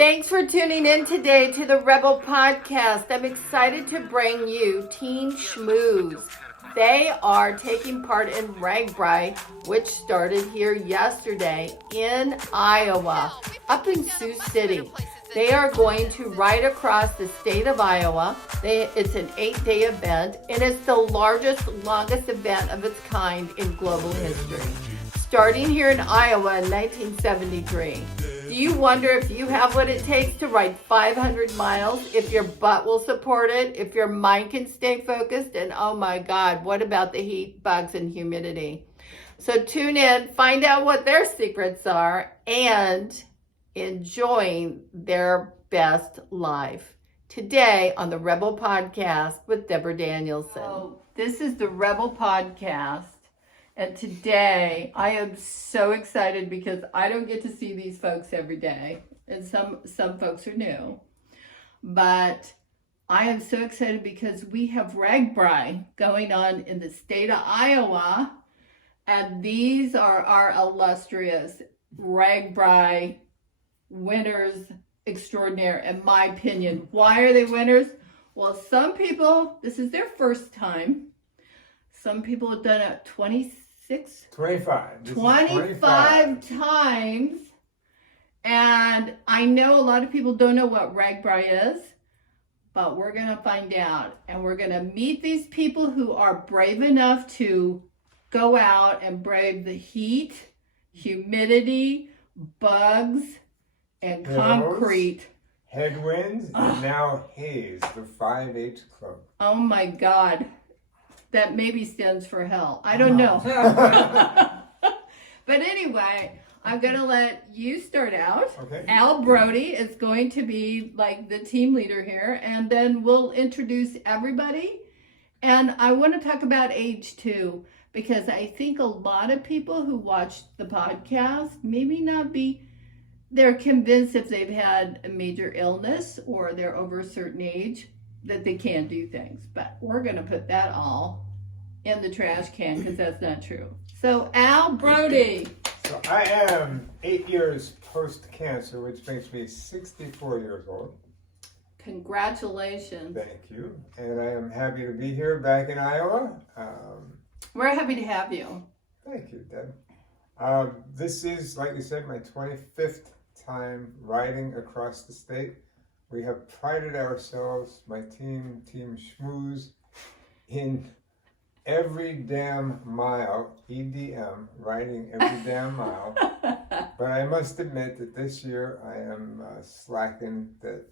Thanks for tuning in today to the Rebel Podcast. I'm excited to bring you Teen Schmooze. They are taking part in Ragbrai, which started here yesterday in Iowa, up in Sioux City. They are going to ride across the state of Iowa. It's an 8-day event, and it's the longest event of its kind in global history. Starting here in Iowa in 1973. Do you wonder if you have what it takes to ride 500 miles, if your butt will support it, if your mind can stay focused, and oh my God, what about the heat, bugs, and humidity? So tune in, find out what their secrets are, and enjoying their best life. Today on the Rebel Podcast with Deborah Danielson. Oh, this is the Rebel Podcast. And today, I am so excited because I don't get to see these folks every day. And some folks are new. But I am so excited because we have Ragbrai going on in the state of Iowa. And these are our illustrious Ragbrai winners extraordinaire, in my opinion. Why are they winners? Well, some people, this is their first time. Some people have done it 25 times. And I know a lot of people don't know what Ragbrai is, but we're going to find out. And we're going to meet these people who are brave enough to go out and brave the heat, humidity, bugs, and concrete. Headwinds, and now haze, the 5H Club. Oh my God. That maybe stands for hell. I don't know. But anyway, I'm going to let you start out. Okay. Al Brody is going to be like the team leader here, and then we'll introduce everybody. And I want to talk about age too, because I think a lot of people who watch the podcast maybe not be, they're convinced if they've had a major illness or they're over a certain age, that they can't do things. But we're going to put that all in the trash can because that's not true. So Al Brody. So I am 8 years post-cancer, which makes me 64 years old. Congratulations. Thank you. And I am happy to be here back in Iowa. We're happy to have you. Thank you, Deb. This is, like you said, my 25th time riding across the state. We have prided ourselves, my team, Team Schmooze, in every damn mile, EDM, riding every damn mile. But I must admit that this year I am slacking, that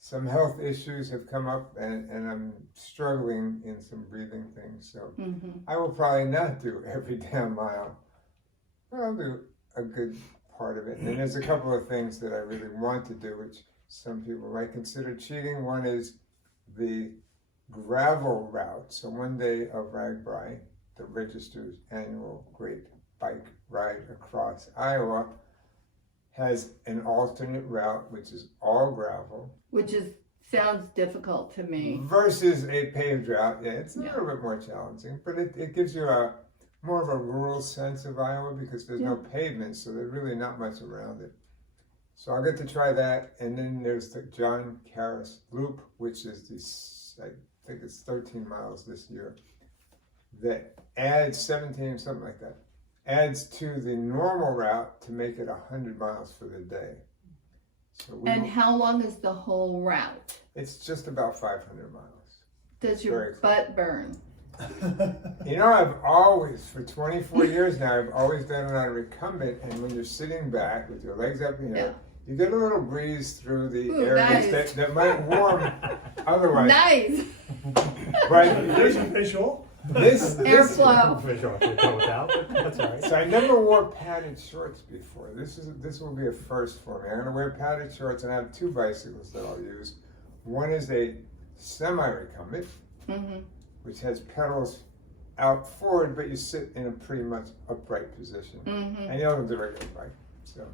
some health issues have come up and I'm struggling in some breathing things. So I will probably not do every damn mile, but I'll do a good part of it. And there's a couple of things that I really want to do, which some people might consider cheating. One is the gravel route. So one day of Ragbrai, the register's annual great bike ride across Iowa, has an alternate route, which is all gravel. Which sounds difficult to me. Versus a paved route. Yeah, it's a little bit more challenging, but it gives you more of a rural sense of Iowa because there's no pavement, so there's really not much around it. So I'll get to try that, and then there's the John Karras Loop, which is I think it's 13 miles this year, that adds 17, something like that, adds to the normal route to make it 100 miles for the day. So how long is the whole route? It's just about 500 miles. Does your butt burn? You know, I've always, for 24 years now, I've always done it on recumbent, and when you're sitting back with your legs up in the air, you get a little breeze through the areas that might warm otherwise. Nice. But this airflow. That's all right. So I never wore padded shorts before. This will be a first for me. I'm going to wear padded shorts, and I have two bicycles that I'll use. One is a semi-recumbent, which has pedals out forward, but you sit in a pretty much upright position. And the other one's a regular bike. So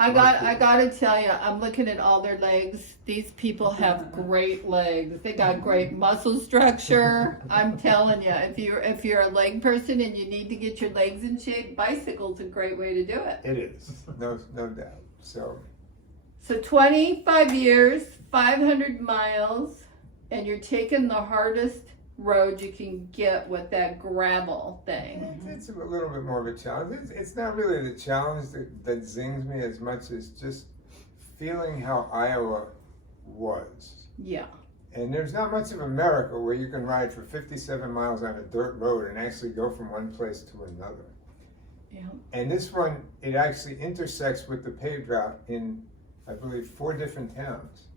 I gotta tell you, I'm looking at all their legs. These people have great legs. They got great muscle structure. I'm telling you, if you're a leg person and you need to get your legs in shape, bicycle's a great way to do it. It is, no doubt. So 25 years, 500 miles, and you're taking the hardest road you can get with that gravel thing. It's a little bit more of a challenge. It's not really the challenge that zings me as much as just feeling how Iowa was. Yeah. And there's not much of America where you can ride for 57 miles on a dirt road and actually go from one place to another. Yeah. And this one, it actually intersects with the paved route in, I believe, 4 different towns.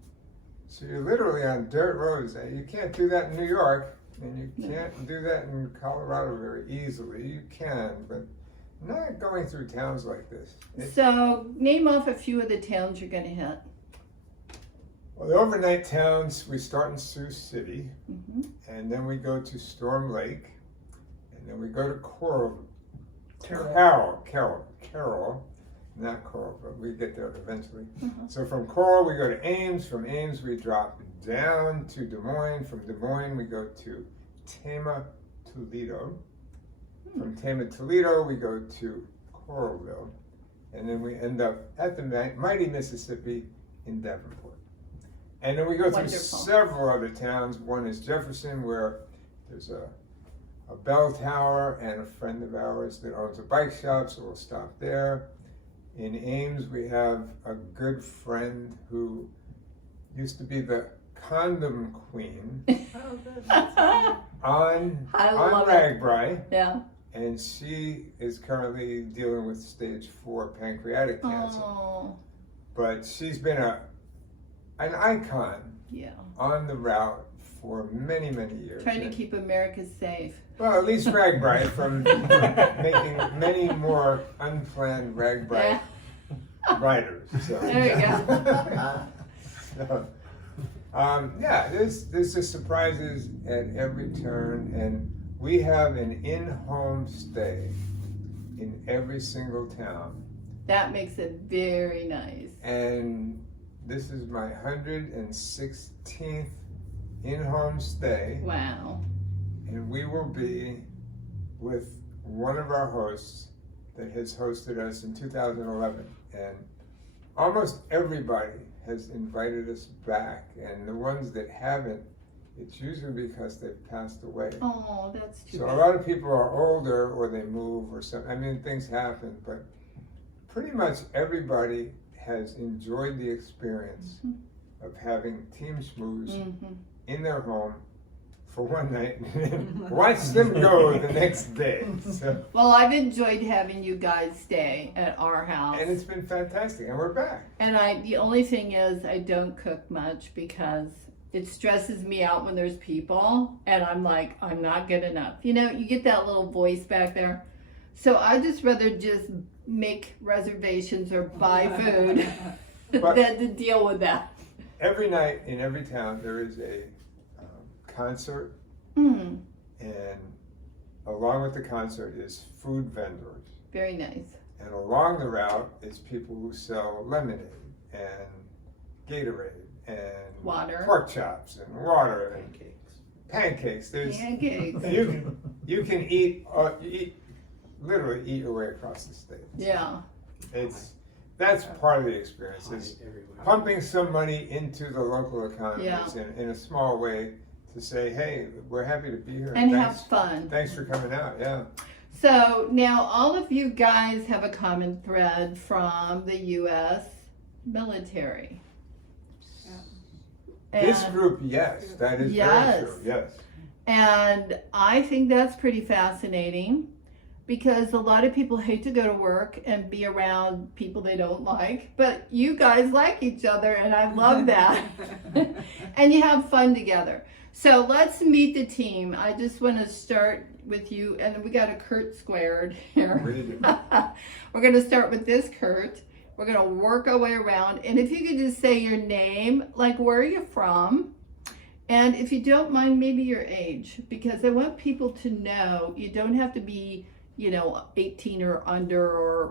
So you're literally on dirt roads. You can't do that in New York, and you can't do that in Colorado very easily. You can, but not going through towns like this. So name off a few of the towns you're going to hit. Well, the overnight towns, we start in Sioux City, Mm-hmm. and then we go to Storm Lake, and then we go to Carroll, not Coral, but we get there eventually. Uh-huh. So from Coral, we go to Ames. From Ames, we drop down to Des Moines. From Des Moines, we go to Tama, Toledo. From Tama, Toledo, we go to Coralville. And then we end up at the mighty Mississippi in Davenport. And then we go through Wonderful. several other towns. One is Jefferson, where there's a bell tower, and a friend of ours that owns a bike shop, so we'll stop there. In Ames, we have a good friend who used to be the condom queen on love it. Ragbrai, Yeah. and she is currently dealing with stage 4 pancreatic cancer. Oh. But she's been an icon Yeah. on the route for many, many years. Trying to keep America safe. Well, at least Ragbrai from making many more unplanned Ragbrai riders. So. There you go. So, yeah, there's just surprises at every turn, and we have an in-home stay in every single town. That makes it very nice. And this is my 116th in-home stay. Wow. And we will be with one of our hosts that has hosted us in 2011. And almost everybody has invited us back. And the ones that haven't, it's usually because they've passed away. Oh, that's too So bad. a lot of people are older, or they move, or something. I mean, things happen, but pretty much everybody has enjoyed the experience of having Team Schmooze in their home for one night and then watch them go the next day. So, Well, I've enjoyed having you guys stay at our house. and it's been fantastic, and we're back. And the only thing is I don't cook much because it stresses me out when there's people and I'm like, I'm not good enough. You know, you get that little voice back there. So I just rather just make reservations or buy food But- than to deal with that. Every night in every town there is a concert, Mm, and along with the concert is food vendors. very nice. And along the route is people who sell lemonade and Gatorade and Water. pork chops and water and pancakes. There's Pancakes. you can literally eat your way across the state. Yeah. That's part of the experience. Is pumping some money into the local economies Yeah. in a small way to say, hey, we're happy to be here. And thanks, have fun. Thanks for coming out. Yeah. So now all of you guys have a common thread from the U.S. military. This And- group, yes, that is Yes. very true. Yes. And I think that's pretty fascinating because a lot of people hate to go to work and be around people they don't like, but you guys like each other and I love that. And you have fun together. So let's meet the team. I just want to start with you, and we got a Kurt squared here. We do. We're going to start with this Kurt. We're going to work our way around. And if you could just say your name, like where are you from? And if you don't mind, maybe your age, because I want people to know you don't have to be, 18 or under or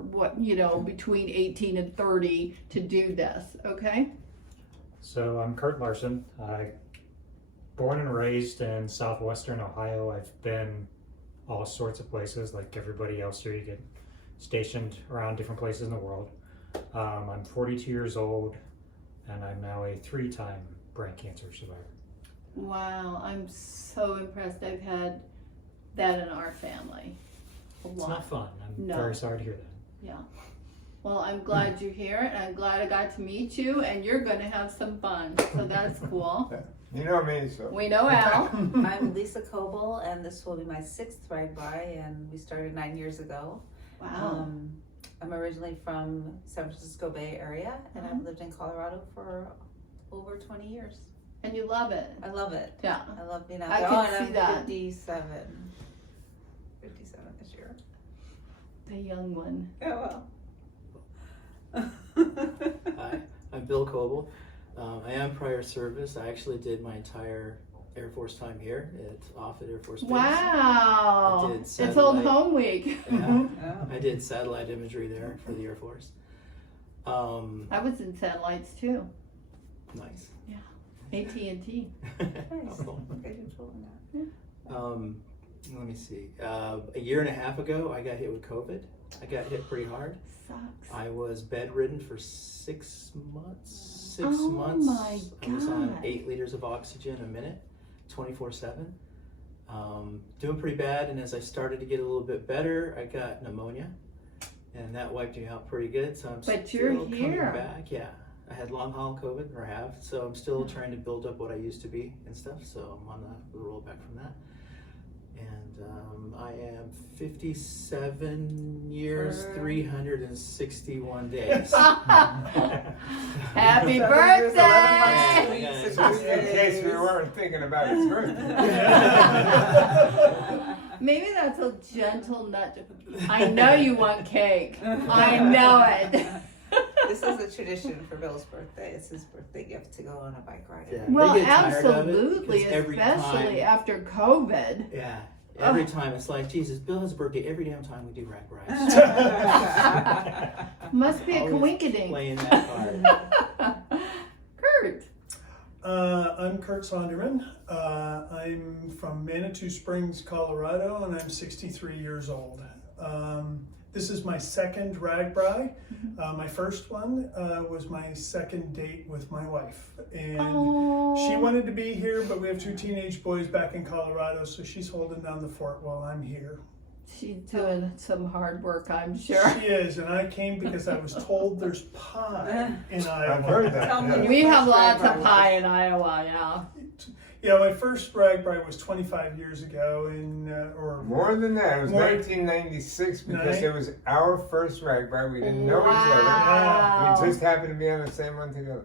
between 18 and 30 to do this. Okay. So I'm Kurt Larson. Born and raised in southwestern Ohio. I've been all sorts of places like everybody else here. You get stationed around different places in the world. I'm 42 years old. and I'm now a 3-time brain cancer survivor. Wow, I'm so impressed. I've had that in our family. It's not fun. I'm No. very sorry to hear that. Yeah. Well, I'm glad you're here, and I'm glad I got to meet you, and you're going to have some fun. So that's cool. You know me, so. We know Al. I'm Lisa Coble, and this will be my 6th Ragbrai, and we started 9 years ago. Wow. I'm originally from San Francisco Bay Area, and I've lived in Colorado for over 20 years. And you love it. I love it. Yeah. I love being out I there. can And see I'm that. 57 this year. The young one. Yeah, well. Hi, I'm Bill Coble. I am prior service. I actually did my entire Air Force time here at Offutt Air Force Base. Wow. I did It's Old satellite- Home Week. Yeah, Yeah. I did satellite imagery there for the Air Force. I was in satellites too. Nice. AT&T. Nice. Oh, cool. Okay, you told me that. Let me see. A year and a half ago, I got hit with COVID. I got hit pretty hard. Sucks. I was bedridden for 6 months. Oh months. my I was on God. 8 liters of oxygen a minute, 24/7. Doing pretty bad, and as I started to get a little bit better, I got pneumonia, and that wiped me out pretty good. So I'm But still you're coming here. back. Yeah, I had long haul COVID, or have, so I'm still trying to build up what I used to be and stuff. So I'm on the roll back from that. And I am 57 years, 361 days. Happy So birthday! weeks Just in case we weren't thinking about his birthday. Maybe that's a gentle nudge. I know you want cake. I know it. This is a tradition for Bill's birthday. It's his birthday gift to go on a bike ride. Yeah. Well, They get tired of it, absolutely, 'cause every especially time- after COVID. Yeah. Every time it's like, Jesus, Bill has a birthday every damn time we do Ragbrai. Must be a Always coinkydink. Playing that card. Kurt. I'm Kurt Sonderman. I'm from Manitou Springs, Colorado, and I'm 63 years old. This is my second Ragbrai. My first one was my second date with my wife. And she wanted to be here, but we have 2 teenage boys back in Colorado, so she's holding down the fort while I'm here. She's doing some hard work, I'm sure. She is, and I came because I was told there's pie in Iowa. I've heard that. Tell me yeah. your We have first lots Ragbrai of was. pie in Iowa now. Yeah, my first Ragbrai was 25 years ago, or More than that, it was More- 1996 because Nine? it was our first Ragbrai. We didn't know each Wow. other. We just happened to be on the same one together.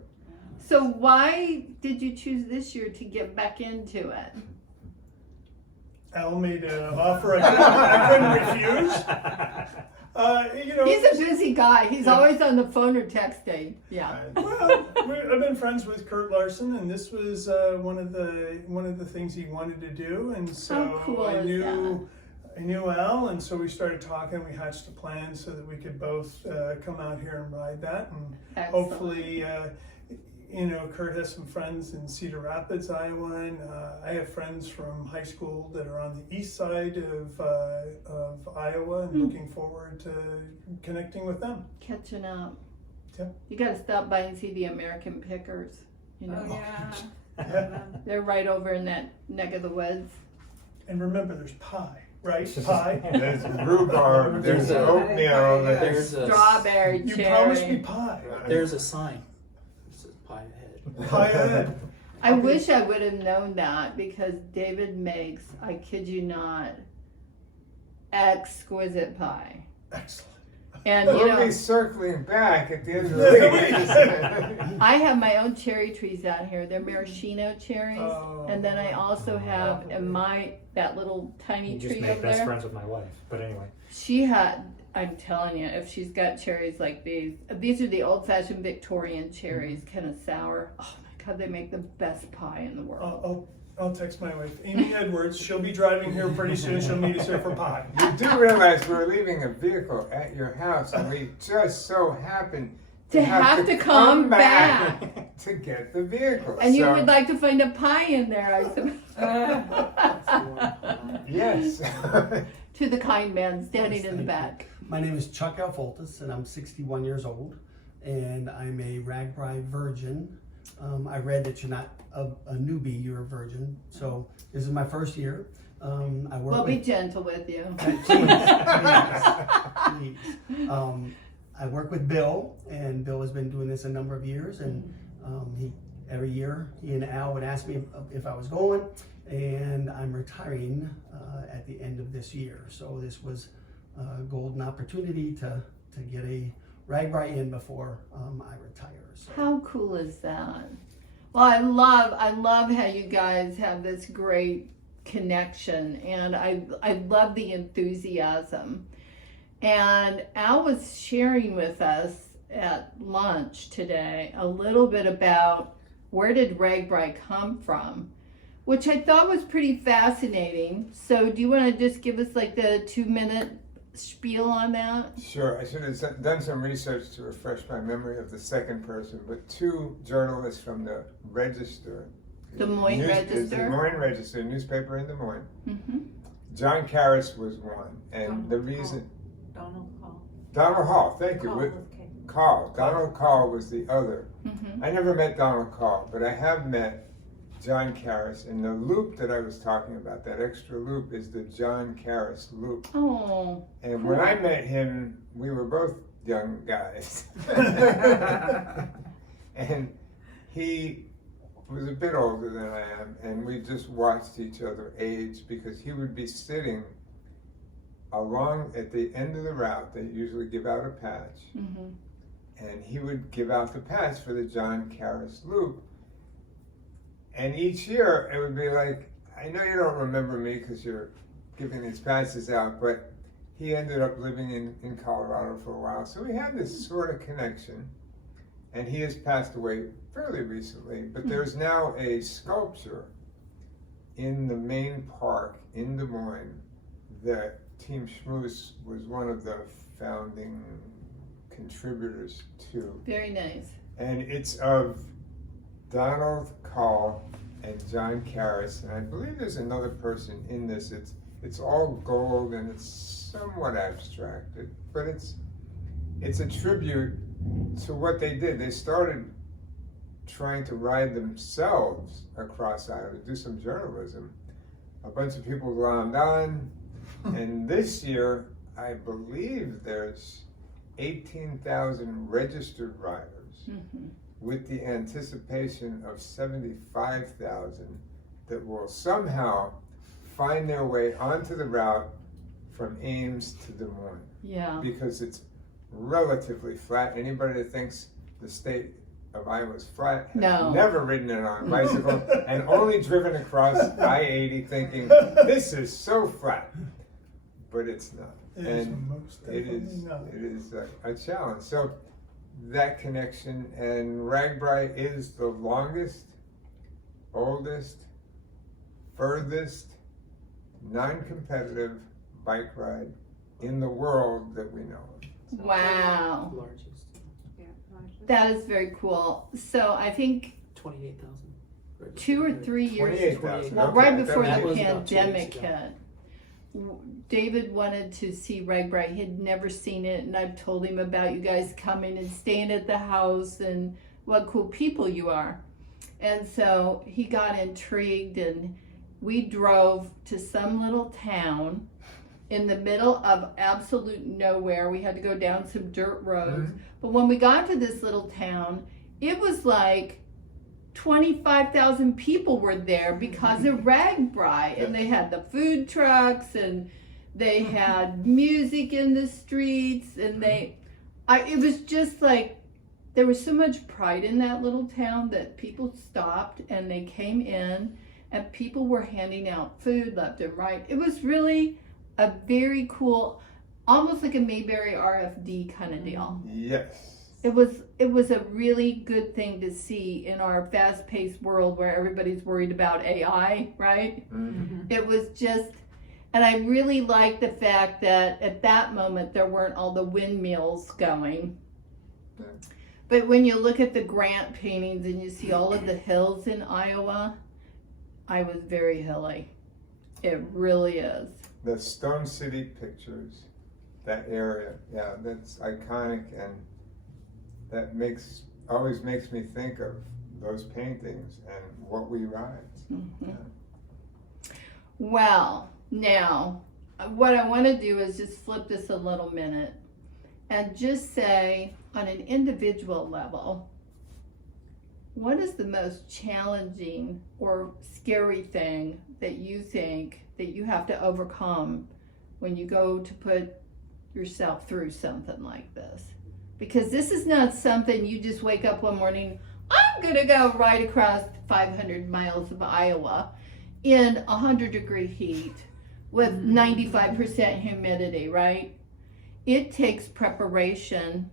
So why did you choose this year to get back into it? Al made an offer I couldn't refuse. He's a busy guy. He's always on the phone or texting. Yeah. Well, I've been friends with Kurt Larson, and this was one of the things he wanted to do, and so How cool I is knew Al, and so we started talking. We hatched a plan so that we could both come out here and ride that, and Excellent. hopefully. Kurt has some friends in Cedar Rapids, Iowa, and I have friends from high school that are on the east side of Iowa, and looking forward to connecting with them. Catching up. Yeah. You got to stop by and see the American Pickers. You know, Oh, yeah. Yeah. they're right over in that neck of the woods. And remember, there's pie, right? Pie. There's rhubarb, there's There's a- oatmeal, There's a Strawberry, You cherry. promised me pie. There's a sign. It says pie ahead. Pie ahead. I wish I would have known that because David makes, I kid you not, exquisite pie. Excellent. And you We'll be know, circling back at the end of the week. I have my own cherry trees out here. They're maraschino cherries. Oh. And then I also have in that little tiny You just tree made over best there. friends with my wife. But anyway, She had, I'm telling you, if she's got cherries like these are the old-fashioned Victorian cherries, kind of sour. Oh my God, they make the best pie in the world. I'll text my wife, Amy Edwards. She'll be driving here pretty soon. She'll meet us here for pie. You do realize we're leaving a vehicle at your house, and we just so happen To have to come back. to get the vehicle. And you So, would like to find a pie in there, I suppose. Yes. To the kind man standing in the back. My name is Chuck Alfoltis, and I'm 61 years old. and I'm a Ragbrai virgin. I read that you're not a newbie, you're a virgin. So this is my first year. I work We'll be with, gentle with you. please. I work with Bill, and Bill has been doing this a number of years, and every year he and Al would ask me if I was going, and I'm retiring at the end of this year. So this was a golden opportunity to get a Ragbrai in before I retire. So. How cool is that? Well, I love how you guys have this great connection, and I love the enthusiasm. And Al was sharing with us at lunch today a little bit about where did Ragbrai come from, which I thought was pretty fascinating. So do you want to just give us like the 2-minute spiel on that? Sure, I should have done some research to refresh my memory of the second person, but 2 journalists from the Register. Des Moines Register? Des Moines Register, newspaper in Des Moines. Mm-hmm. John Karras was one, and the reason... Donald Hall. Donald Hall, thank you. Hall with K. Carl. Donald Carl was the other. Mm-hmm. I never met Donald Carl, but I have met John Karras, and the loop that I was talking about, that extra loop, is the John Karras loop. Oh. And when I met him, we were both young guys. And he was a bit older than I am, and we just watched each other age, because he would be sitting along at the end of the route. They usually give out a patch, Mm-hmm. and he would give out the patch for the John Karras loop. And each year it would be like, I know you don't remember me because you're giving these patches out, but he ended up living in Colorado for a while. So we had this sort of connection, and he has passed away fairly recently, but there's now a sculpture in the main park in Des Moines that Team Schmooze was one of the founding contributors to. Very nice. And it's of Donald Call and John Karras, and I believe there's another person in this. It's all gold and it's somewhat abstracted, but it's a tribute to what they did. They started trying to ride themselves across Iowa to do some journalism. A bunch of people glommed on, and this year I believe there's 18,000 registered riders. Mm-hmm. With the anticipation of 75,000 that will somehow find their way onto the route from Ames to Des Moines. Yeah. Because it's relatively flat. Anybody that thinks the state of Iowa is flat has never ridden it on a bicycle and only driven across I-80 thinking, this is so flat. But it's not. It is most definitely not. It is a challenge. So that connection, and Ragbrai is the longest, oldest, furthest, non-competitive bike ride in the world that we know of. Wow. Largest. That is very cool. So I think 28,000. 2 or 3 years, 28,000. well, Okay. right before That the was about 2 pandemic weeks ago. hit, David wanted to see Ragbrai. He had never seen it, and I've told him about you guys coming and staying at the house and what cool people you are. And so he got intrigued, and we drove to some little town in the middle of absolute nowhere. We had to go down some dirt roads. Mm-hmm. But when we got to this little town, it was like 25,000 people were there because of Ragbrai, and they had the food trucks, and they had music in the streets, and it was just like, there was so much pride in that little town that people stopped and they came in, and people were handing out food left and right. It was really a very cool, almost like a Mayberry RFD kind of deal. Yes. It was a really good thing to see in our fast-paced world where everybody's worried about AI, right? Mm-hmm. It was just, and I really liked the fact that at that moment there weren't all the windmills going. Yeah. But when you look at the Grant paintings and you see all of the hills in Iowa, I was very hilly. It really is. The Stone City pictures, that area, yeah, that's iconic, and that always makes me think of those paintings and what we ride. Mhm. Yeah. Well, now, what I want to do is just flip this a little minute and just say, on an individual level, what is the most challenging or scary thing that you think that you have to overcome when you go to put yourself through something like this? Because this is not something you just wake up one morning, I'm gonna go right across 500 miles of Iowa in 100-degree heat with 95% humidity, right? It takes preparation,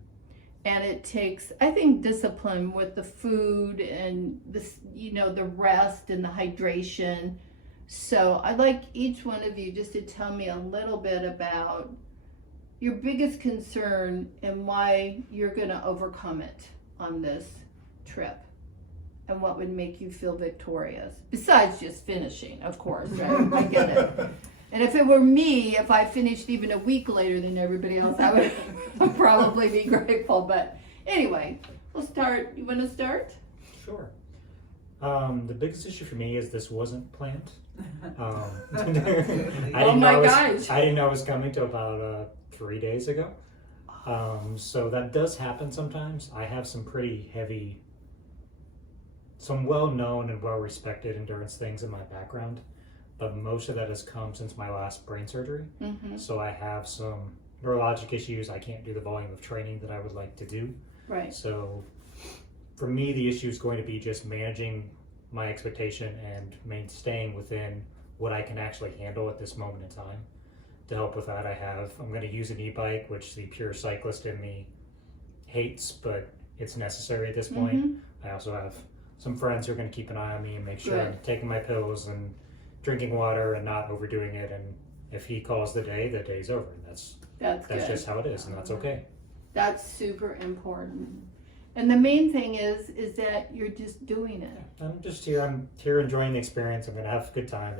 and it takes, I think, discipline with the food and this, the rest and the hydration. So I'd like each one of you just to tell me a little bit about your biggest concern and why you're gonna overcome it on this trip, and what would make you feel victorious, besides just finishing, of course, right? I get it. And if it were me, if I finished even a week later than everybody else, I would probably be grateful. But anyway, we'll start. You want to start? Sure. The biggest issue for me is this wasn't planned. Oh my gosh. I didn't know I was coming till about 3 days ago. So that does happen sometimes. I have some pretty heavy, some well-known and well-respected endurance things in my background, but most of that has come since my last brain surgery. Mm-hmm. So I have some neurologic issues. I can't do the volume of training that I would like to do. Right. So for me, the issue is going to be just managing my expectation and staying within what I can actually handle at this moment in time. To help with that, I'm going to use an e-bike, which the pure cyclist in me hates, but it's necessary at this point. Mm-hmm. I also have some friends who are going to keep an eye on me and make sure I'm Good. taking my pills and drinking water and not overdoing it. And if he calls the day's over. That's good. just how it is, and that's okay. That's super important. And the main thing is that you're just doing it. I'm just here. I'm here enjoying the experience. I'm going to have a good time.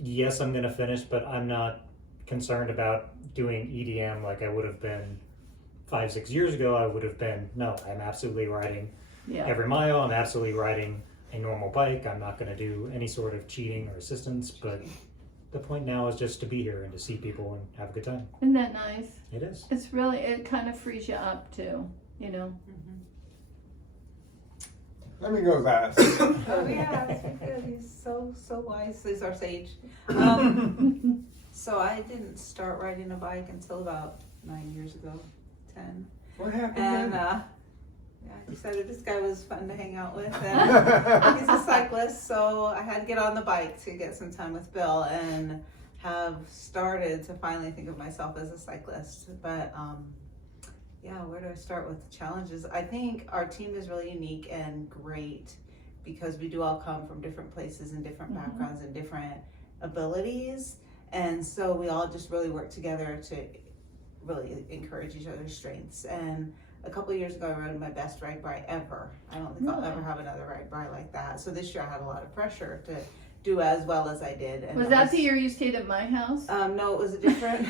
Yes, I'm going to finish, but I'm not concerned about doing EDM like I would have been 5-6 years ago. I would have been, no, I'm absolutely riding every mile. I'm absolutely riding a normal bike. I'm not going to do any sort of cheating or assistance, but the point now is just to be here and to see people and have a good time. Isn't that nice? It is. It's really, it kind of frees you up too, Mm-hmm. Let me go last. Oh yeah, that's good. He's so wise. He's our sage. So I didn't start riding a bike until about 9 years ago, 10. What happened And then? I decided this guy was fun to hang out with. And he's a cyclist, so I had to get on the bike to get some time with Bill, and have started to finally think of myself as a cyclist. But where do I start with the challenges? I think our team is really unique and great because we do all come from different places and different backgrounds and different abilities. And so we all just really work together to really encourage each other's strengths. And a couple of years ago, I rode my best Ragbrai ever. I don't think I'll ever have another Ragbrai like that. So this year I had a lot of pressure to do as well as I did. And Was that the year you stayed at my house? No, it was a different.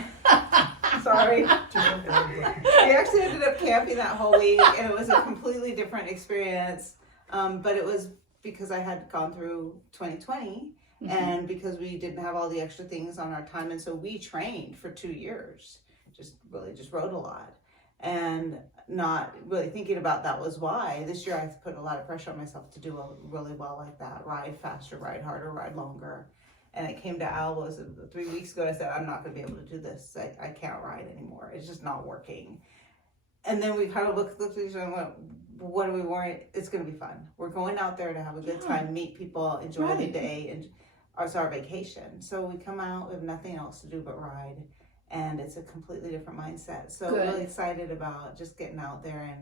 Sorry. We actually ended up camping that whole week, and it was a completely different experience. But it was because I had gone through 2020, and because we didn't have all the extra things on our time, and so we trained for 2 years. Just rode a lot, and not really thinking about that was why. This year I put a lot of pressure on myself to do really well like that. Ride faster, ride harder, ride longer. And it came to Al, was it 3 weeks ago, I said, I'm not going to be able to do this. I can't ride anymore. It's just not working. And then we kind of looked at each other and went, what are we worrying? It's going to be fun. We're going out there to have a good time, meet people, enjoy the day, and it's our vacation. So we come out, we have nothing else to do but ride. And it's a completely different mindset. So I'm really excited about just getting out there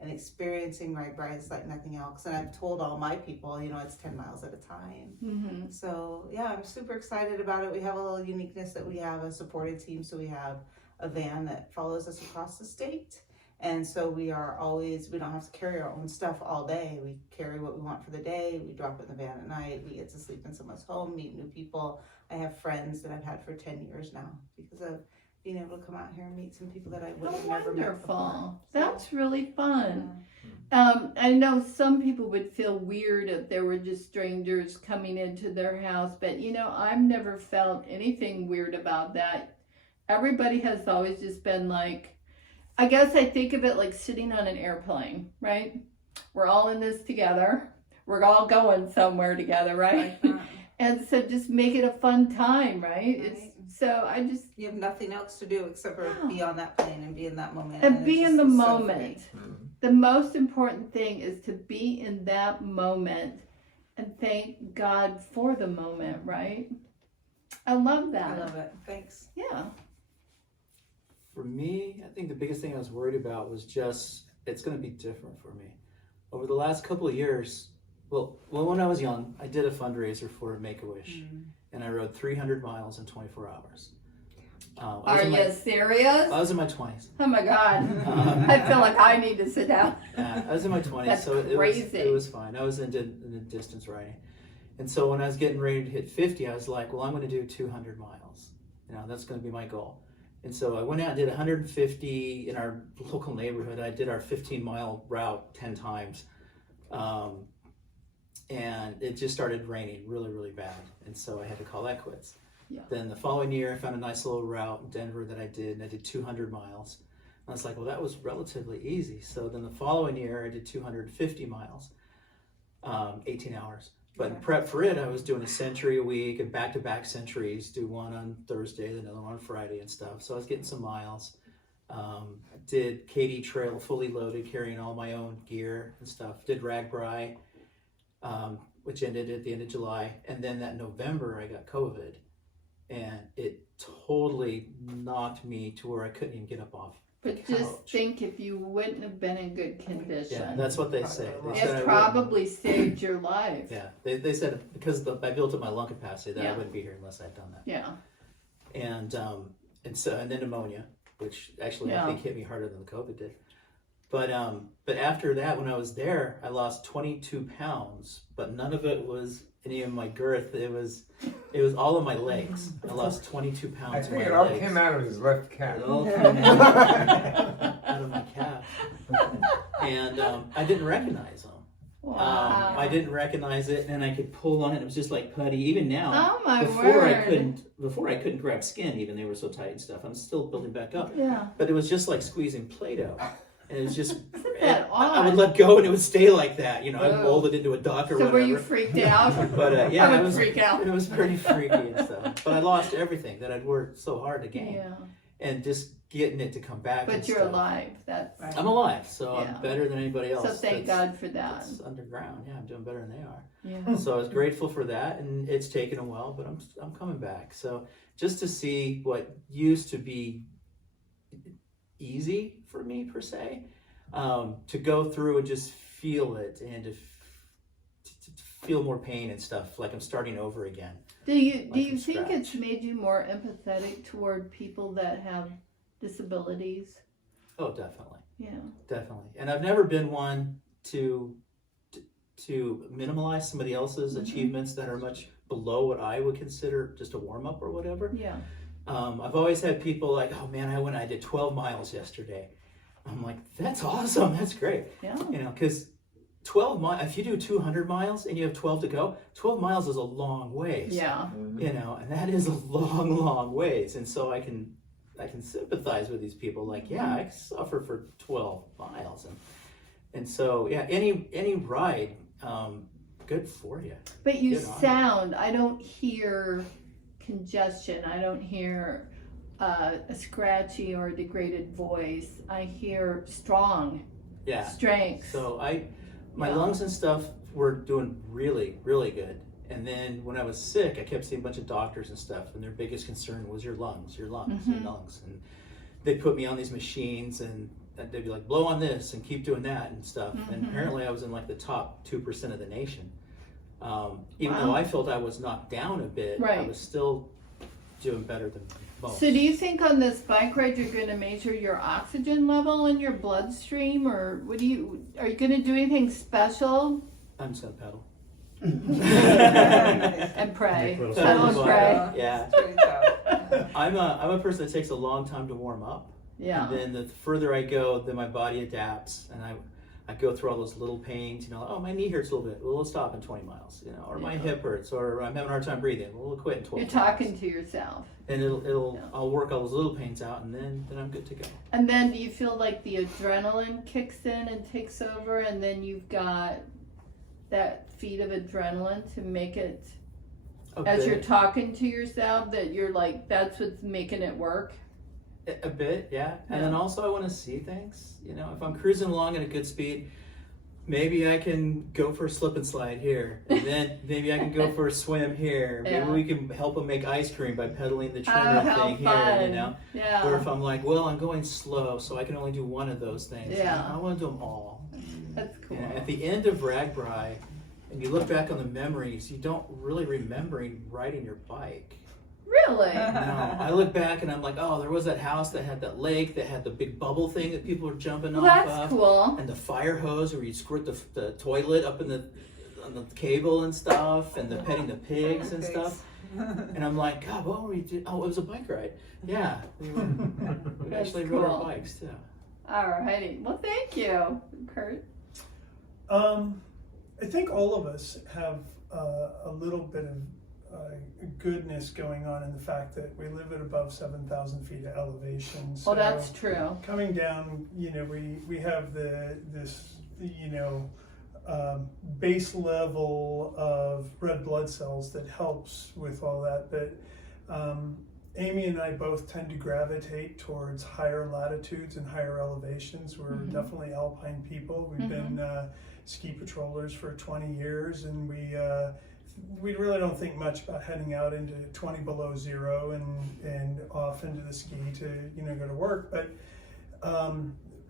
and experiencing Ragbrai is like nothing else. And I've told all my people, it's 10 miles at a time. So I'm super excited about it. We have a little uniqueness that we have a supported team. So we have a van that follows us across the state. And so we don't have to carry our own stuff all day. We carry what we want for the day. We drop it in the van at night. We get to sleep in someone's home, meet new people. I have friends that I've had for 10 years now because of being able to come out here and meet some people that I would Oh, have never met before. wonderful. So, That's really fun. yeah. I know some people would feel weird if there were just strangers coming into their house, but I've never felt anything weird about that. Everybody has always just been like, I guess I think of it like sitting on an airplane, right? We're all in this together. We're all going somewhere together, right? Like that. And so just make it a fun time, right? You have nothing else to do except for be on that plane and be in that moment. And it be just in the is so moment. The most important thing is to be in that moment and thank God for the moment, right? I love free. that. I love it. Thanks. Yeah. For me, I think the biggest thing I was worried about was just it's going to be different for me. Over the last couple of years, well, when I was young, I did a fundraiser for Make-A-Wish, and I rode 300 miles in 24 hours. Are you serious? I was in my 20s. Oh my God. I feel like I need to sit down. I was in my 20s, That's so crazy. it was fine. I was into distance riding. And so when I was getting ready to hit 50, I was like, well, I'm going to do 200 miles. That's going to be my goal. And so I went out and did 150 in our local neighborhood. I did our 15-mile route 10 times. And it just started raining really, really bad. And so I had to call that quits. Yeah. Then the following year, I found a nice little route in Denver that I did, and I did 200 miles. And I was like, well, that was relatively easy. So then the following year, I did 250 miles, 18 hours. But in prep for it, I was doing a century a week and back-to-back centuries, do one on Thursday, another one on Friday and stuff. So I was getting some miles. I did Katy Trail fully loaded, carrying all my own gear and stuff. Did Ragbrai, which ended at the end of July. And then that November, I got COVID. And it totally knocked me to where I couldn't even get up off the But just couch. think if you wouldn't have been in good condition. Yeah, that's what they say. They said I It wouldn't. probably saved your life. Yeah, they said because I built up my lung capacity that Yeah. I wouldn't be here unless I'd done that. Yeah. And then pneumonia, which actually Yeah. I think hit me harder than the COVID did. But after that, when I was there, I lost 22 pounds, but none of it was any of my girth. It was all of my legs. I lost 22 I pounds of think my it all legs. came out of his left calf. It all came out of my calf. And I didn't recognize them. Wow. I didn't recognize it, and I could pull on it. It was just like putty. Even now, Oh my before word. I couldn't grab skin. Even they were so tight and stuff. I'm still building back up. Yeah. But it was just like squeezing Play-Doh. And it was just, Isn't that I would odd? let go and it would stay like that. I'd Whoa. mold it into a duck or So whatever. were you freaked out? But yeah, I it would was, freak out. it was pretty freaky and stuff. But I lost everything that I'd worked so hard to gain. Yeah. And just getting it to come back. But and you're stuff. alive. That's I'm alive, so Yeah. I'm better than anybody else. so thank God for that. That's underground. Yeah, I'm doing better than they are. Yeah. So I was grateful for that, and it's taken a while, but I'm coming back. So just to see what used to be easy for me per se, to go through and just feel it and to feel more pain and stuff, like I'm starting over again. Do you Like think from it's scratch. made you more empathetic toward people that have disabilities? Oh, definitely, Yeah. definitely. And I've never been one to minimize somebody else's Mhm. achievements that are much below what I would consider just a warm up or whatever. Yeah. I've always had people like, oh man, I did 12 miles yesterday. I'm like, that's awesome, that's great. Yeah. Because 12 miles, if you do 200 miles and you have 12 to go, 12 miles is a long ways. Yeah. And that is a long, long ways. And so I can sympathize with these people. Like, yeah, I suffer for 12 miles, and so yeah, any ride, good for you. But you Get on it. sound, I don't hear congestion. I don't hear a scratchy or degraded voice. I hear strong Yeah. strength. So my Yeah. lungs and stuff were doing really, really good. And then when I was sick, I kept seeing a bunch of doctors and stuff, and their biggest concern was your lungs, your lungs, your Mhm. lungs. And they put me on these machines, and they'd be like, blow on this and keep doing that and stuff. And Mhm. apparently I was in like the top 2% of the nation. Even Wow. though I felt I was knocked down a bit, I Right. was still doing better than most. So do you think on this bike ride you're going to measure your oxygen level in your bloodstream, or are you going to do anything special? I'm just gonna pedal. And pray. Make little Pedal and sounds. pray. Yeah. It's pretty tough. I'm a person that takes a long time to warm up. Yeah. And then the further I go, then my body adapts, and I go through all those little pains. You know, oh, my knee hurts a little bit. Well, we'll stop in 20 miles. You know, or my hip hurts, or I'm having a hard time breathing. We'll quit in 12 You're talking miles. to yourself. And I'll work all those little pains out, and then I'm good to go. And then do you feel like the adrenaline kicks in and takes over, and then you've got that feed of adrenaline to make it, as you're talking to yourself, that you're like, that's what's making it work? A bit, yeah. And then also I want to see things. You know, if I'm cruising along at a good speed, maybe I can go for a slip and slide here. And then maybe I can go for a swim here. Maybe we can help them make ice cream by pedaling the trimmer thing here, you know? Yeah. Or if I'm like, well, I'm going slow, so I can only do one of those things. Yeah. I want to do them all. That's cool. And at the end of Ragbrai, and you look back on the memories, you don't really remember riding your bike. Really? No, I look back and I'm like, oh, there was that house that had that lake that had the big bubble thing that people were jumping Well, off that's of, cool. and the fire hose where you squirt the toilet up on the cable and stuff, and the petting the pigs and stuff. And I'm like, God, what were we doing? Oh, it was a bike ride. Yeah, we That's actually rode our cool. bikes too. All righty. Well, thank you, Kurt. I think all of us have a little bit of goodness going on in the fact that we live at above 7,000 feet of elevation. So Well, that's true. coming down, you know, we have this base level of red blood cells that helps with all that. But Amy and I both tend to gravitate towards higher latitudes and higher elevations. We're definitely alpine people. We've been ski patrollers for 20 years, and we really don't think much about heading out into 20 below zero and off into the ski to go to work. But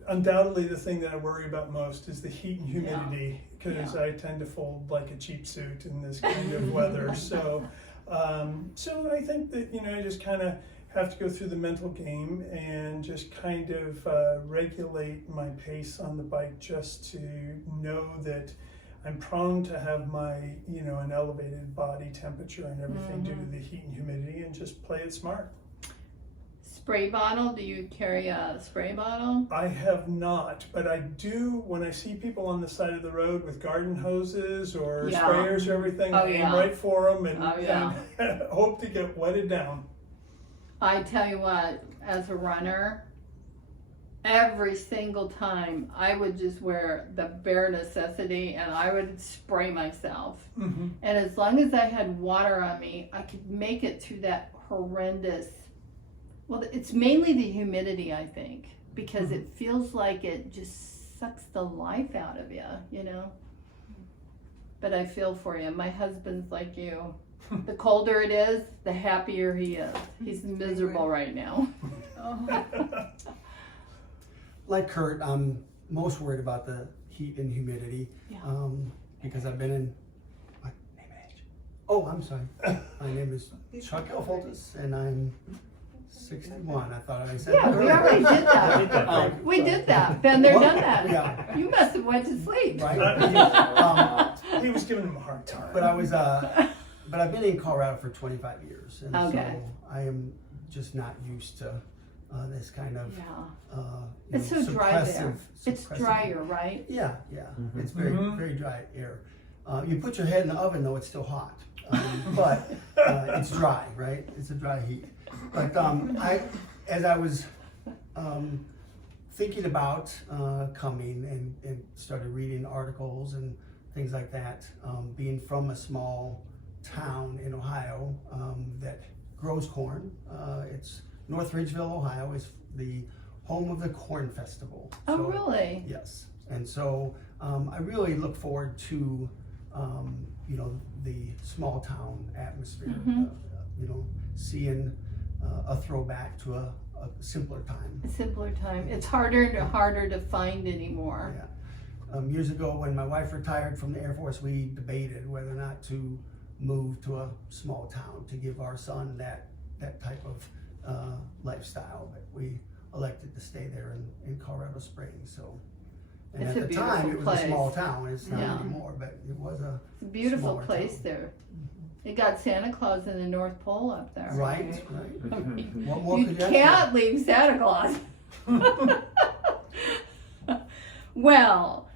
undoubtedly the thing that I worry about most is the heat and humidity, because I tend to fold like a cheap suit in this kind of weather. So I think that I just kind of have to go through the mental game and just kind of regulate my pace on the bike, just to know that I'm prone to have my, an elevated body temperature and everything due to the heat and humidity, and just play it smart. Spray bottle? Do you carry a spray bottle? I have not, but I do when I see people on the side of the road with garden hoses or sprayers or everything. I aim right for them and hope to get wetted down. I tell you what, as a runner, every single time I would just wear the bare necessity and I would spray myself. And as long as I had water on me, I could make it through that horrendous. Well, it's mainly the humidity, I think, because it feels like it just sucks the life out of you, But I feel for you. My husband's like you. The colder it is, the happier he is. He's miserable right now. Like Kurt, I'm most worried about the heat and humidity, because I've been in. My name and age. Oh, I'm sorry. My name is Chuck Elfoltis, and I'm 61. I thought I said. Yeah, we already did that. We did that. Been there, done that. Yeah. You must have went to sleep. Right. He was giving him a hard time. But I was, but I've been in Colorado for 25 years, and Okay. so I am just not used to this kind of. It's so dry there. It's suppressive- drier, right? Yeah. It's very very dry air. You put your head in the oven though, it's still hot, but it's dry, right? It's a dry heat. But as I was thinking about coming and started reading articles and things like that, being from a small town in Ohio that grows corn. It's North Ridgeville, Ohio, is the home of the Corn Festival. Oh, So, really? yes. And so I really look forward to, the small town atmosphere, seeing a throwback to a simpler time. A simpler time. It's harder to find anymore. Yeah. Years ago, when my wife retired from the Air Force, we debated whether or not to move to a small town to give our son that type of lifestyle. But we elected to stay there in Colorado Springs. So, and It's at a the time, beautiful it was place. a small town. It's not Yeah. anymore, but it was a It's a beautiful smaller place town. there. They got Santa Claus in the North Pole up there. Right. I mean, What more you could you ask can't leave Santa Claus. Well,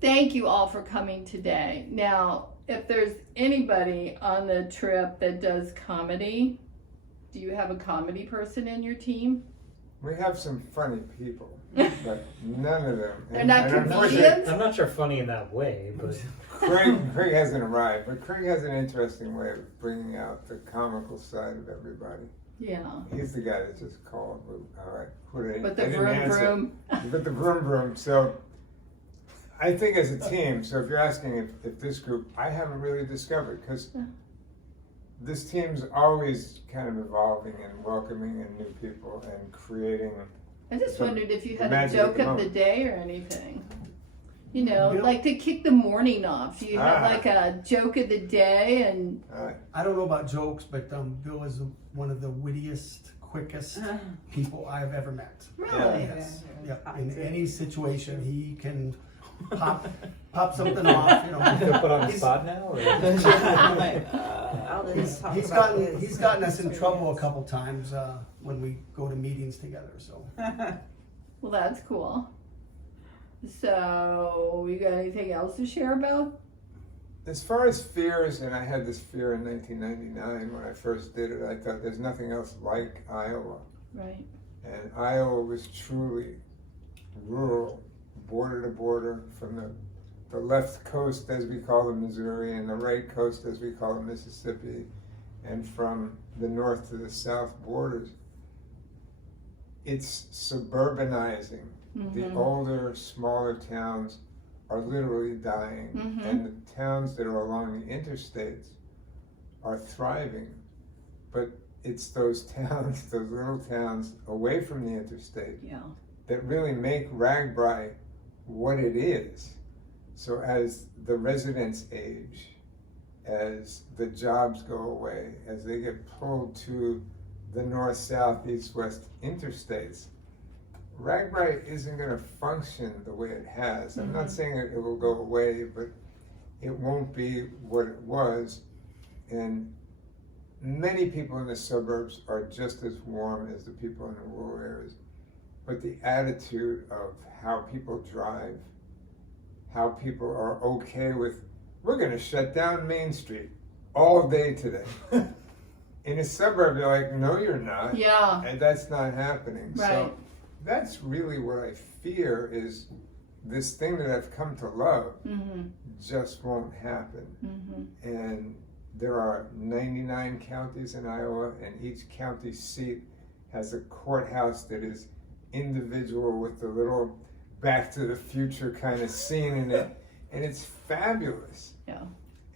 thank you all for coming today. Now, if there's anybody on the trip that does comedy, do you have a comedy person in your team? We have some funny people, but none of them. They're not unfortunately, comedians? I'm not sure funny in that way, but Craig hasn't arrived, but Craig has an interesting way of bringing out the comical side of everybody. Yeah. He's the guy that just called. All right, who did But they the didn't vroom answer. vroom. But the vroom vroom. So I think as a team, so if you're asking if this group, I haven't really discovered, because this team's always kind of evolving and welcoming in new people and creating. I just So, wondered if you the had a magic joke of the of the moment. day or anything. You know, Bill? like to kick the morning off. Do you have Ah. like a joke of the day? And I don't know about jokes, but Bill is one of the wittiest, quickest people I've ever met. really? Yes. Yep. In any situation, he can pop something off. You know. Feel put on the He's- spot now? Or? I'll just talk He's about gotten his us in trouble a experience. couple times when we go to meetings together. So Well, that's cool. So, you got anything else to share about? As far as fears, and I had this fear in 1999 when I first did it, I thought there's nothing else like Iowa. Right. And Iowa was truly rural, border to border, from the left coast, as we call it, Missouri, and the right coast, as we call it, Mississippi, and from the north to the south borders. It's suburbanizing. The Mhm. older, smaller towns are literally dying, Mhm. and the towns that are along the interstates are thriving. But it's those towns, those little towns away from the interstate, Yeah. that really make Ragbrai what it is. So as the residents age, as the jobs go away, as they get pulled to the north, south, east, west interstates, Ragbrai isn't going to function the way it has. I'm not saying it will go away, but it won't be what it was. And many people in the suburbs are just as warm as the people in the rural areas. But the attitude of how people drive, how people are okay with, we're going to shut down Main Street all day today. In a suburb, they're like, no, you're not. Yeah. And that's not happening. Right. So that's really what I fear, is this thing that I've come to love Mm-hmm. just won't happen. Mm-hmm. And there are 99 counties in Iowa, and each county seat has a courthouse that is individual with the little Back to the Future kind of scene in it, and it's fabulous. Yeah.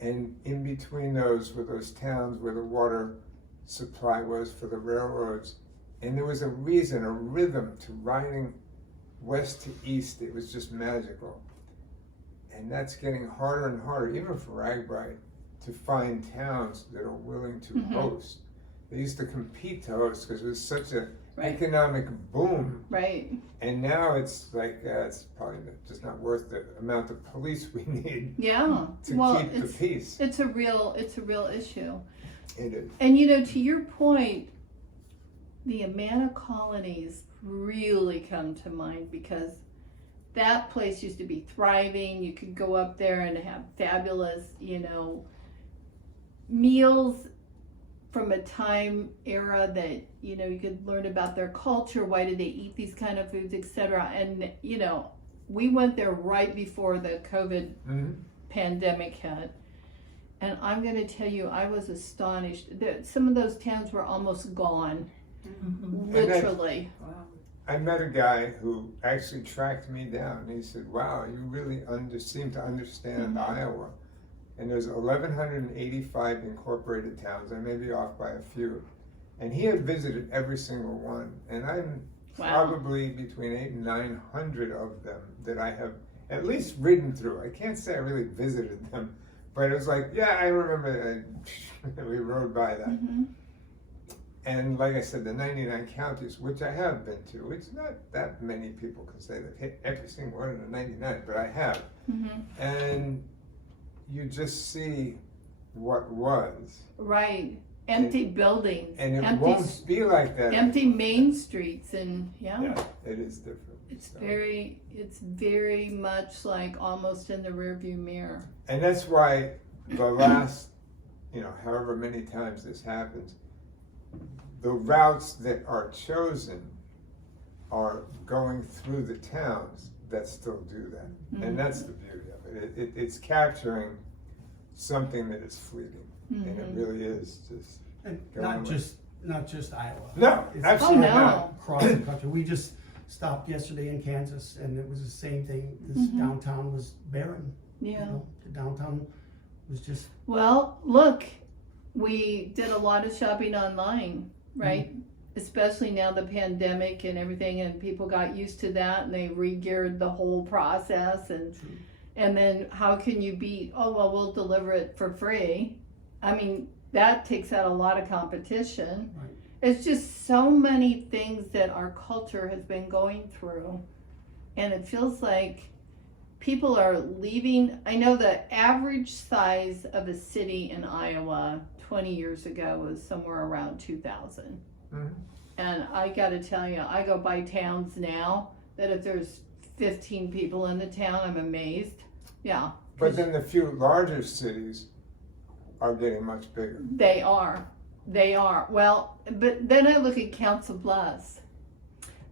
And in between those were those towns where the water supply was for the railroads, and there was a reason, a rhythm to riding west to east. It was just magical. And that's getting harder and harder, even for Ragbrai, to find towns that are willing to Mhm. host. They used to compete to host because it was such an Right. economic boom. Right. And now it's like, it's probably just not worth the amount of police we need Yeah. to Well, keep the peace. it's a real issue. It is. And you know, to your point, the Amana colonies really come to mind, because that place used to be thriving. You could go up there and have fabulous, you know, meals from a time era that, you know, you could learn about their culture. Why did they eat these kind of foods, etc. And, you know, we went there right before the COVID Mhm. pandemic hit. And I'm going to tell you, I was astonished that some of those towns were almost gone, literally. Wow. I met a guy who actually tracked me down. He said, wow, you really seem to understand Iowa. And there's 1,185 incorporated towns. I may be off by a few. And he had visited every single one. And I'm Wow. probably between 800 and 900 of them that I have at least ridden through. I can't say I really visited them, but it was like, yeah, I remember we rode by that. Mm-hmm. And like I said, the 99 counties, which I have been to, it's not that many people can say they've hit every single one of the 99, but I have. Mm-hmm. And you just see what was. Right. Empty buildings. And it empty, won't be like that. empty main streets, and Yeah, it is different. it's So. it's very much like almost in the rearview mirror. And that's why the last, however many times this happens, the routes that are chosen are going through the towns that still do that. Mm-hmm. And that's the beauty of it. It's capturing something that is fleeting. And it really is just And going not just Iowa. No, It's absolutely Oh, no. not. across the country. We just stopped yesterday in Kansas, and it was the same thing. This downtown was barren. Yeah. The downtown was just Well, look, we did a lot of shopping online, right? Especially now the pandemic and everything, and people got used to that, and they re-geared the whole process, and then how can you beat? Oh well, we'll deliver it for free. I mean, that takes out a lot of competition. Right. It's just so many things that our culture has been going through, and it feels like people are leaving. I know the average size of a city in Iowa 20 years ago was somewhere around 2,000. Mhm. And I gotta tell you, I go by towns now that if there's 15 people in the town, I'm amazed. Yeah. But then the few larger cities are getting much bigger. They are. Well, but then I look at Council Bluffs.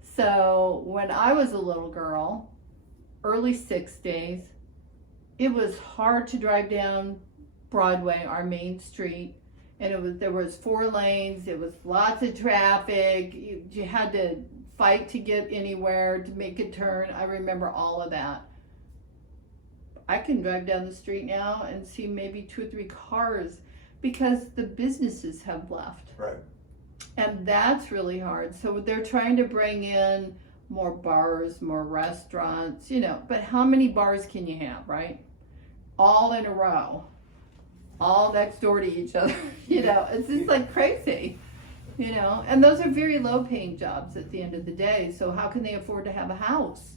So when I was a little girl, early 60s, it was hard to drive down Broadway, our main street. And there was 4 lanes. It was lots of traffic. You had to fight to get anywhere, to make a turn. I remember all of that. I can drive down the street now and see maybe 2 or 3 cars because the businesses have left. Right. And that's really hard. So they're trying to bring in more bars, more restaurants, but how many bars can you have, right? All in a row, all next door to each other, it's just like crazy, and those are very low paying jobs at the end of the day. So how can they afford to have a house?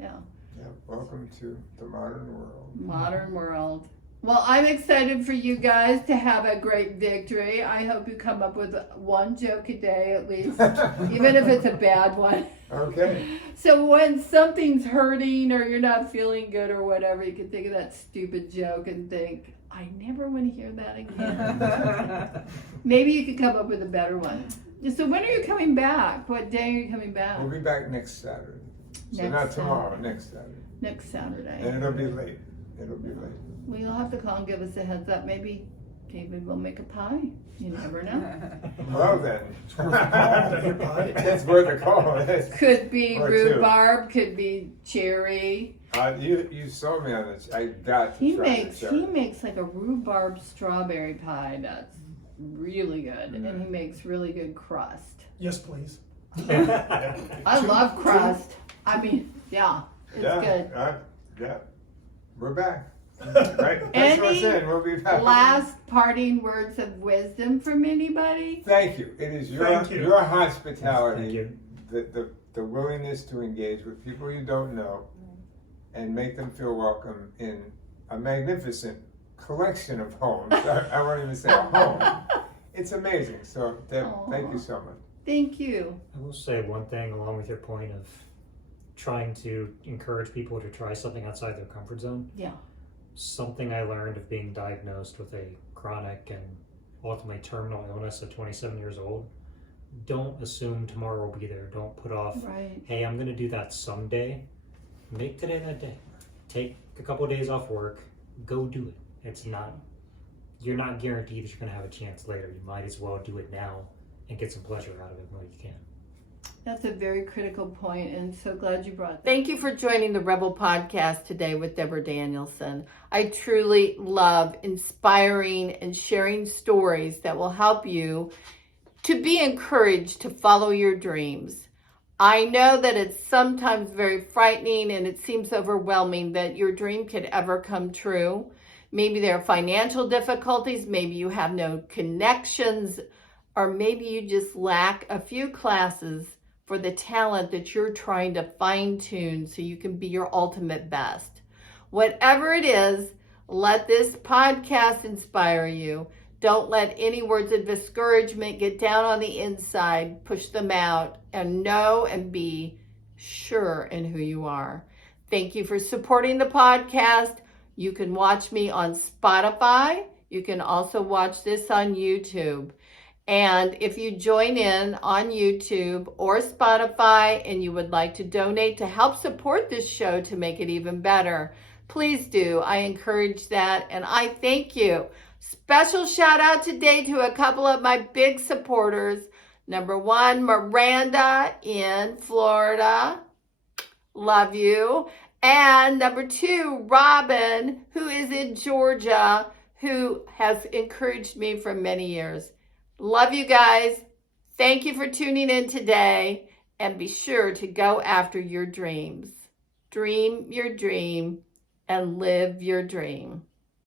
Yeah. Yeah. Welcome to the modern world. Modern world. Well, I'm excited for you guys to have a great victory. I hope you come up with one joke a day at least, even if it's a bad one. Okay. So when something's hurting or you're not feeling good or whatever, you can think of that stupid joke and think, I never want to hear that again. Maybe you could come up with a better one. So when are you coming back? What day are you coming back? We'll be back next Saturday. So Next not tomorrow, Saturday. next Saturday. Next Saturday. And it'll be late. Well, you'll have to call and give us a heads up. Maybe David will make a pie. You never know. Well then. It's It's worth a call. Could be Or 2. rhubarb, could be cherry. You sold me on this. I got to He try makes like a rhubarb strawberry pie that's really good, and he makes really good crust. Yes, please. I love crust. I mean, yeah, it's good. Yeah. We're back. Right? That's what I Any said. We'll be back. Last parting words of wisdom from anybody? Thank you. It is Thank you. your hospitality, Thank you. the willingness to engage with people you don't know and make them feel welcome in a magnificent collection of homes. I won't even say a home. It's amazing. So, Deb, thank you so much. Thank you. I will say one thing along with your point of trying to encourage people to try something outside their comfort zone. Yeah. Something I learned of being diagnosed with a chronic and ultimately terminal illness at 27 years old. Don't assume tomorrow will be there. Don't put off, Right. hey, I'm going to do that someday. Make today that day. Take a couple of days off work. Go do it. You're not guaranteed that you're going to have a chance later. You might as well do it now and get some pleasure out of it while you can. That's a very critical point, and so glad you brought that. Thank you for joining the Rebel Podcast today with Deborah Danielson. I truly love inspiring and sharing stories that will help you to be encouraged to follow your dreams. I know that it's sometimes very frightening and it seems overwhelming that your dream could ever come true. Maybe there are financial difficulties, maybe you have no connections, or maybe you just lack a few classes for the talent that you're trying to fine tune so you can be your ultimate best. Whatever it is, Let this podcast inspire you. Don't let any words of discouragement get down on the inside. Push them out and know and be sure in who you are. Thank you for supporting the podcast. You can watch me on Spotify. You can also watch this on YouTube. And if you join in on YouTube or Spotify and you would like to donate to help support this show to make it even better, please do. I encourage that and I thank you. Special shout out today to a couple of my big supporters. Number one, Miranda in Florida. Love you. And number two, Robin, who is in Georgia, who has encouraged me for many years. Love you guys. Thank you for tuning in today. And be sure to go after your dreams. Dream your dream and live your dream.